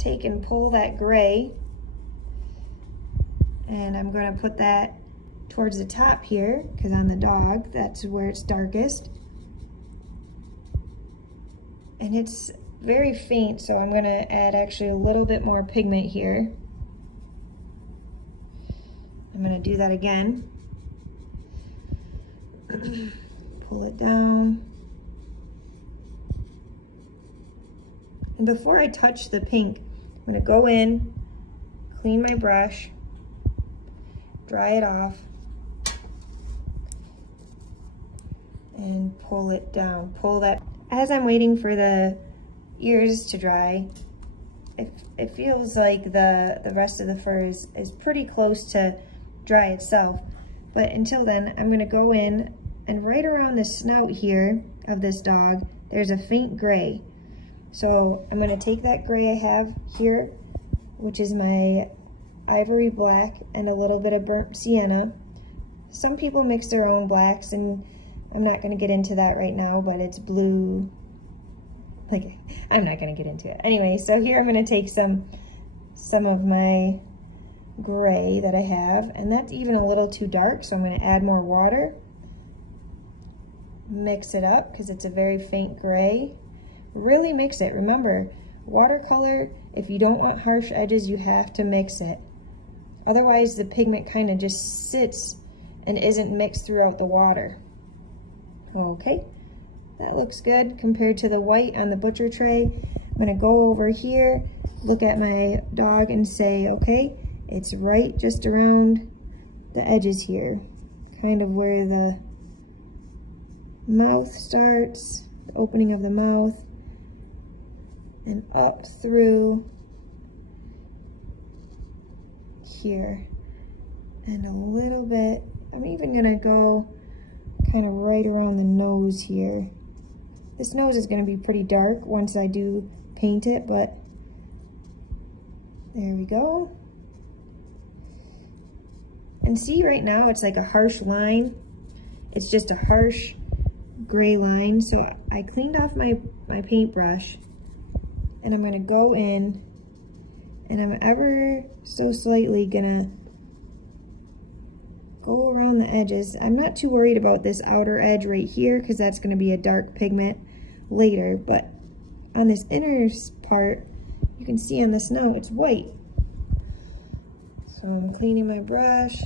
take and pull that gray, and I'm going to put that towards the top here, because on the dog, that's where it's darkest. And it's very faint, so I'm going to add actually a little bit more pigment here. I'm going to do that again. Pull it down. And before I touch the pink, I'm going to go in, clean my brush, dry it off, and pull it down. Pull that. As I'm waiting for the ears to dry, it feels like the rest of the fur is pretty close to dry itself. But until then, I'm going to go in, and right around the snout here of this dog, there's a faint gray. So I'm going to take that gray I have here, which is my ivory black and a little bit of burnt sienna. Some people mix their own blacks, and I'm not going to get into that right now, but it's blue. Like, I'm not going to get into it. Anyway, so here I'm going to take some of my gray that I have, and that's even a little too dark, so I'm going to add more water. Mix it up, because it's a very faint gray. Really mix it. Remember, watercolor, if you don't want harsh edges, you have to mix it. Otherwise, the pigment kind of just sits and isn't mixed throughout the water. Okay, that looks good compared to the white on the butcher tray. I'm going to go over here, look at my dog, and say, okay, it's right just around the edges here, kind of where the mouth starts, the opening of the mouth, and up through here, and a little bit. I'm even gonna go kind of right around the nose here. This nose is gonna be pretty dark once I do paint it, but there we go. And see, right now it's like a harsh line. It's just a harsh gray line. So I cleaned off my paintbrush, and I'm gonna go in, and I'm ever so slightly gonna go around the edges. I'm not too worried about this outer edge right here, because that's gonna be a dark pigment later, but on this inner part, you can see on the snow, it's white. So I'm cleaning my brush,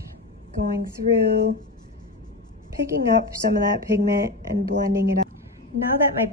going through, picking up some of that pigment and blending it up. Now that my